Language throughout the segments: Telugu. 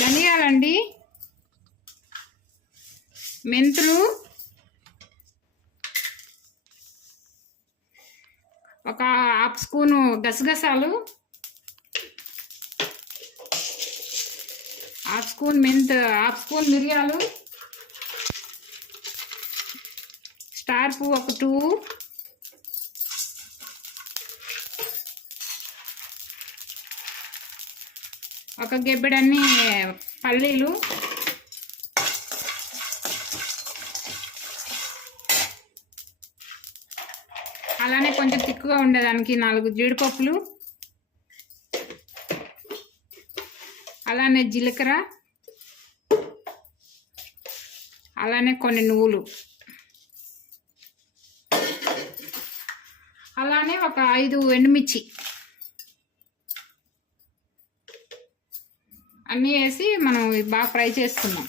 ధనియాలండి, మెంతులు, ఒక హాఫ్ స్పూను గసగసాలు, హాఫ్ స్పూన్ మిరియాలు, స్టార్ పువ్వు ఒక 2, ఒక గెబ్బెడన్ని పల్లీలు, అలానే కొంచెం తిక్కుగా ఉండేదానికి 4 జీడిపప్పులు, అలానే జీలకర్ర, అలానే కొన్ని నువ్వులు, అలానే ఒక 5 ఎండుమిర్చి అన్నీ వేసి మనం బాగా ఫ్రై చేసుకుందాం.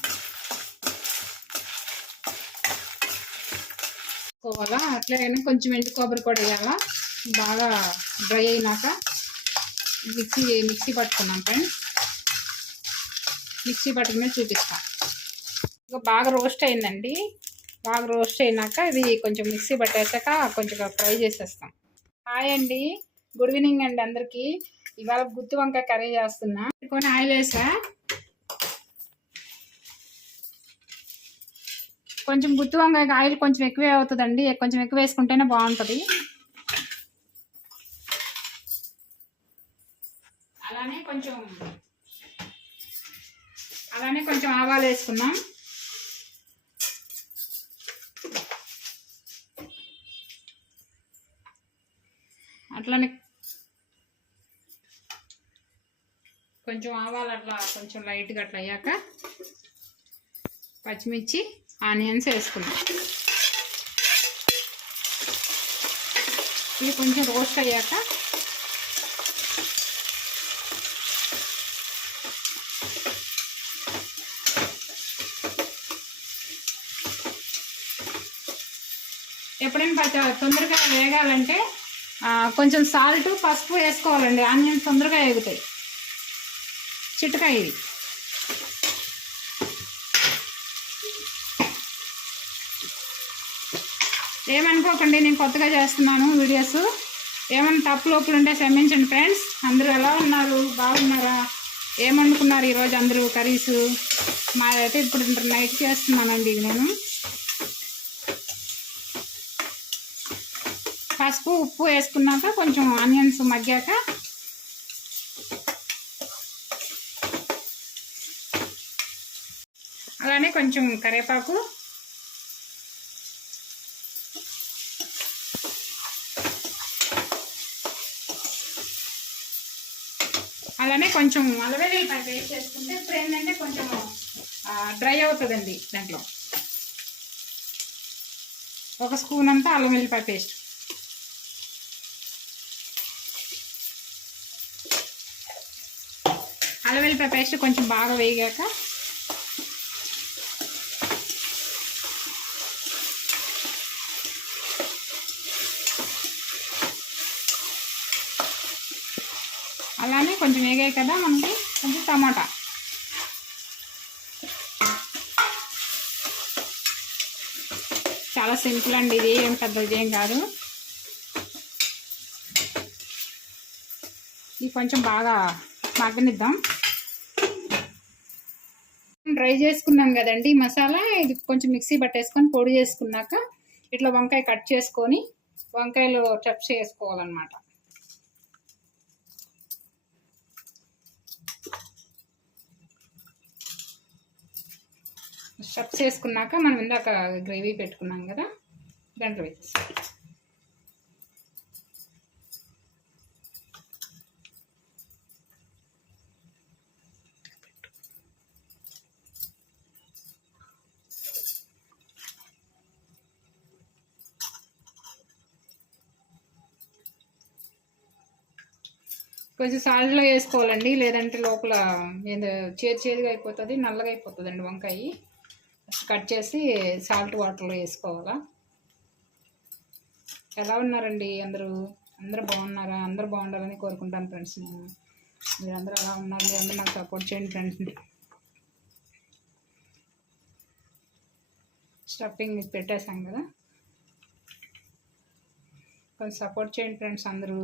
అట్లనే కొంచెం ఎండు కొబ్బరి కూడా వేయాలా. బాగా డ్రై అయినాక మిక్సీ పట్టుకున్నాం ఫ్రెండ్స్. మిక్సీ పట్టుకునే చూపిస్తాం. ఇక బాగా రోస్ట్ అయిందండి. బాగా రోస్ట్ అయినాక ఇది కొంచెం మిక్సీ పట్టేసాక కొంచెం ఫ్రై చేసేస్తాం. హాయ్ అండి, గుడ్ ఈవినింగ్ అండి అందరికీ. ఇవాళ గుత్తి వంకాయ కర్రీ చేస్తున్నా. కొన్ని ఆయిల్ వేసా. కొంచెం గుత్తి వంకాయ ఆయిల్ కొంచెం ఎక్కువే అవుతుందండి, కొంచెం ఎక్కువ వేసుకుంటేనే బాగుంటుంది. అలానే కొంచెం ఆవాలు వేసుకున్నాం. అట్లానే కొంచెం ఆవాలు అట్లా కొంచెం లైట్గా అట్లా అయ్యాక పచ్చిమిర్చి, ఆనియన్స్ వేసుకున్నాం. ఇది కొంచెం రోస్ట్ అయ్యాక ఎప్పుడైనా తొందరగా వేగాలంటే కొంచెం సాల్ట్, పసుపు వేసుకోవాలండి. ఆనియన్స్ తొందరగా వేగుతాయి. చిట్టకాయ ఇది. ఏమనుకోకండి, నేను కొత్తగా చేస్తున్నాను వీడియోస్. ఏమైనా తప్పు లోపులు ఉంటే క్షమించండి ఫ్రెండ్స్. అందరూ ఎలా ఉన్నారు? బాగున్నారా? ఏమనుకున్నారు ఈరోజు అందరూ కర్రీస్? మాదైతే ఇప్పుడు నైట్ చేస్తున్నానండి. ఇది నేను పసుపు, ఉప్పు వేసుకున్నాక కొంచెం ఆనియన్స్ మగ్గాక అలానే కొంచెం కరివేపాకు, అలానే కొంచెం అల్లం వెల్లుల్లిపాయ పేస్ట్ చేసుకుంటే ఇప్పుడు ఏంటంటే కొంచెం డ్రై అవుతుందండి. దాంట్లో ఒక స్పూన్ అంతా అల్లం వెల్లుల్లిపాయ పేస్ట్, అల్లం వెల్లుల్లిపాయ పేస్ట్ కొంచెం బాగా వేగాక అలానే కొంచెం వేగాయి కదా మనకి కొంచెం టమాటా, చాలా సింపుల్ అండి. ఇది ఏం పెద్ద ఇదేం కాదు. ఇది కొంచెం బాగా మగ్గనిద్దాం. డ్రై చేసుకున్నాం కదండి మసాలా. ఇది కొంచెం మిక్సీ పట్టేసుకొని పొడి చేసుకున్నాక ఇట్లా వంకాయ కట్ చేసుకొని వంకాయలు చప్స్ చేసుకోవాలన్నమాట. స్టఫ్ చేసుకున్నాక మనం ఇందాక గ్రేవీ పెట్టుకున్నాం కదా దాంట్లో వేసేస్తాం. కొంచెం సాల్ట్లో వేసుకోవాలండి, లేదంటే లోపల చేదుగా అయిపోతుంది, నల్లగా అయిపోతుంది అండి వంకాయ. ఫస్ట్ కట్ చేసి సాల్ట్ వాటర్లో వేసుకోవాలా. ఎలా ఉన్నారండి అందరూ? అందరూ బాగున్నారా? అందరూ బాగుండాలని కోరుకుంటాను ఫ్రెండ్స్. నేను మీరు అందరూ ఎలా ఉన్నారు? అందరూ నాకు సపోర్ట్ చేయండి ఫ్రెండ్స్. స్టఫింగ్ పెట్టేసాం కదా, కొంచెం సపోర్ట్ చేయండి ఫ్రెండ్స్ అందరూ.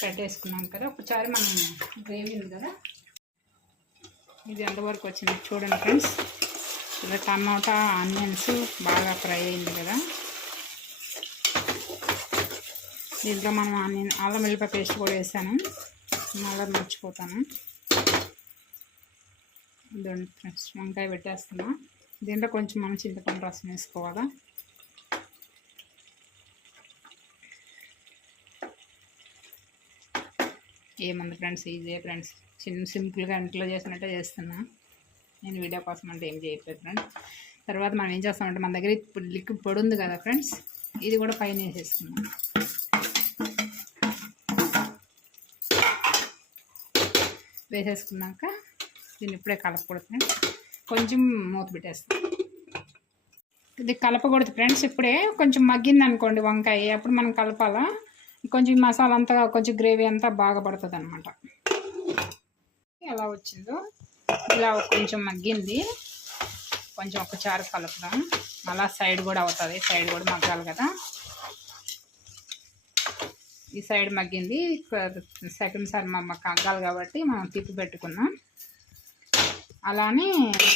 పెట్టేసుకున్నాం కదా. ఒకసారి మనం గ్రేవీ ఉంది కదా, ఇది ఎంతవరకు వచ్చింది చూడండి ఫ్రెండ్స్. ఇలా టమాటా ఆనియన్స్ బాగా ఫ్రై అయింది కదా. దీంట్లో మనం అల్లం వెల్లిపాయ పేస్ట్ కూడా వేసాను, అలా మర్చిపోతాను. ఇదండి ఫ్రెండ్స్, వంకాయ పెట్టేస్తున్నా. దీంట్లో కొంచెం మనం చింతపండు రసం వేసుకోవాలా. ఏముంది ఫ్రెండ్స్, ఈజీ ఫ్రెండ్స్, సింపుల్గా ఇంట్లో చేసినట్టే చేస్తున్నా నేను. వీడియో కోసం అంటే ఏం చేయట్లేదు ఫ్రెండ్స్. తర్వాత మనం ఏం చేస్తామంటే, మన దగ్గర ఇప్పుడు లిక్విడ్ పొడి ఉంది కదా ఫ్రెండ్స్, ఇది కూడా పైన వేసేసుకున్నాం. వేసేసుకున్నాక దీన్ని ఇప్పుడే కలపకూడదు ఫ్రెండ్స్, కొంచెం మూత పెట్టేస్తాం. ఇది కలపకూడదు ఫ్రెండ్స్, ఇప్పుడే కొంచెం మగ్గింది అనుకోండి వంకాయ, అప్పుడు మనం కలపాలా. కొంచెం మసాలా అంతా, కొంచెం గ్రేవీ అంతా బాగా పడుతుంది అనమాట. ఎలా వచ్చిందో ఇలా కొంచెం మగ్గింది, కొంచెం ఒకసారి కలుపుదాం. అలా సైడ్ కూడా అవుతుంది, సైడ్ కూడా మగ్గాలి కదా. ఈ సైడ్ మగ్గింది, సెకండ్ సారి మగ్గాలి కాబట్టి మనం తిప్పి పెట్టుకున్నాం. అలానే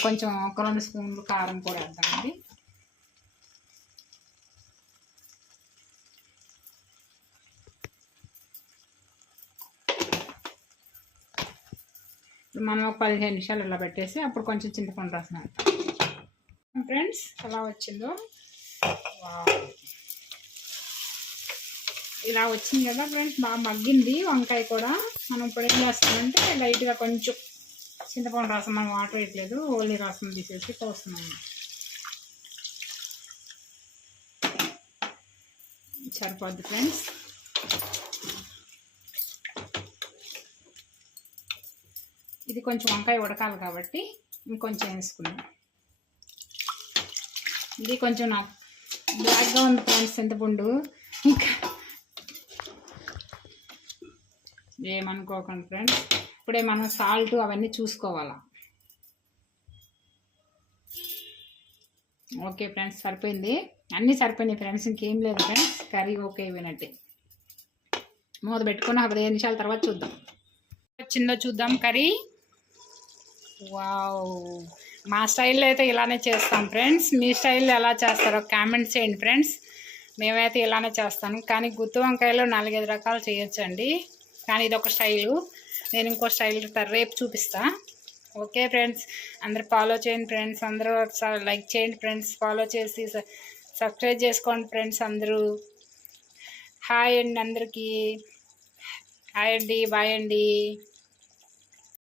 కొంచెం ఒక 2 స్పూన్లు కారం కూడా వేద్దామండి. మనం ఒక 15 నిమిషాలు ఇలా పెట్టేసి అప్పుడు కొంచెం చింతపండు రసం వేస్తాం ఫ్రెండ్స్. ఎలా వచ్చిందో ఇలా వచ్చింది కదా ఫ్రెండ్స్, బాగా మగ్గింది వంకాయ కూడా. మనం ఇప్పుడు ఏం చేస్తామంటే లైట్గా కొంచెం చింతపండు రసం, మనం వాటర్ వేయట్లేదు, ఓన్లీ రసం తీసేసి పోస్తున్నాము. సరిపోద్ది ఫ్రెండ్స్. ఇది కొంచెం వంకాయ ఉడకాలి కాబట్టి ఇంకొంచెం వేసుకున్నాం. ఇది కొంచెం నాకు బ్లాక్గా ఉంది ఫ్రెండ్స్ చింతపండు, ఇంకా ఏమనుకోకండి ఫ్రెండ్స్. ఇప్పుడే మనం సాల్ట్ అవన్నీ చూసుకోవాలా. ఓకే ఫ్రెండ్స్, సరిపోయింది, అన్నీ సరిపోయినాయి ఫ్రెండ్స్, ఇంకేం లేదు ఫ్రెండ్స్. కర్రీ ఓకే అయిపోయినట్టే. మూత పెట్టుకుని 15 నిమిషాల తర్వాత చూద్దాం వచ్చిందో చూద్దాం కర్రీ. వావ్, మా స్టైల్లో అయితే ఇలానే చేస్తాం ఫ్రెండ్స్. మీ స్టైల్లో ఎలా చేస్తారో కామెంట్స్ చేయండి ఫ్రెండ్స్. మేమైతే ఇలానే చేస్తాను, కానీ గుత్తి వంకాయలో 4-5 రకాలు చేయొచ్చండి, కానీ ఇది ఒక స్టైలు. నేను ఇంకో స్టైల్ రేపు చూపిస్తా. ఓకే ఫ్రెండ్స్, అందరు ఫాలో చేయండి ఫ్రెండ్స్, అందరూ లైక్ చేయండి ఫ్రెండ్స్, ఫాలో చేసి సబ్స్క్రైబ్ చేసుకోండి ఫ్రెండ్స్ అందరూ. హాయ్ అండి అందరికీ, హాయ్ అండి, బాయ్ అండి.